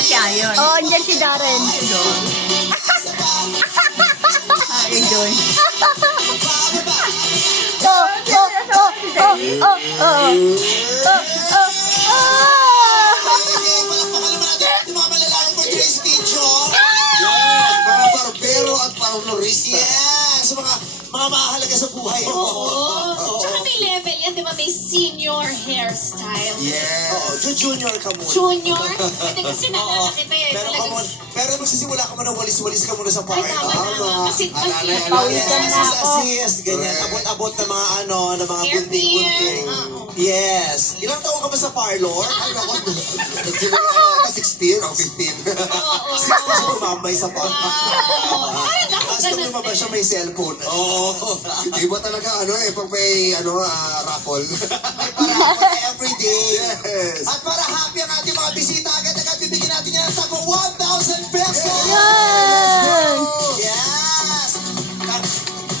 Nandiyan si Ayon. Oh, andyan si Darren. Hi, Joy. Oh, oh, oh, oh, oh. Palakpakan naman natin ating mga malalaman for today's video. Yes, mga barbero at parlorista. Yes, mga mahalaga sa buhay. Oo. Tsaka may level yan, di ba? May senior hairstyle. Yes. Junior ka muna. Junior? Hindi kasi naalala kita eh. Pero Talagang- pero magsisimula ka muna, walis-walis ka muna sa Ay, party. tama. Kasi Alala, Pawisan na ako. Yes, ganyan. Abot-abot na mga ng mga Hair gunting-gunting. care. Oo. Yes. Ilang taon ka ba sa parlor? Ay, naku. Nagsimula ako na 16 o 15. Oo. Tumambay sa party. Ay, naku, Tapos kung ganun lumabas siya may cellphone. Oo. Iba talaga pag may raffle. May para everyday. Yes. At para happy ang ating mga bisita, agad-agad bibigyan natin yan ng tago 1,000 pesos! Yan! Yes!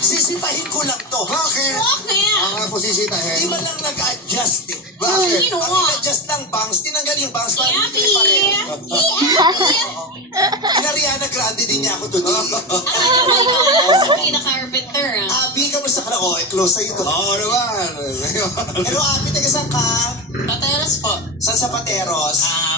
Sisitahin ko lang to. Bakit? Okay. Ang ako Di sisitahin. man lang nag-adjust eh. Bakit? Sino? Ang in-adjust lang bangs, tinanggal yung bangs para hindi pa rin. Pinariana Grande din niya ako today. Sa pinaka-carpenter ah. Abi, kamusta ka na? Oh, close sa'yo to. Oo naman. Hello, Abi, taga saan ka? Pateros po. Saan sa Pateros?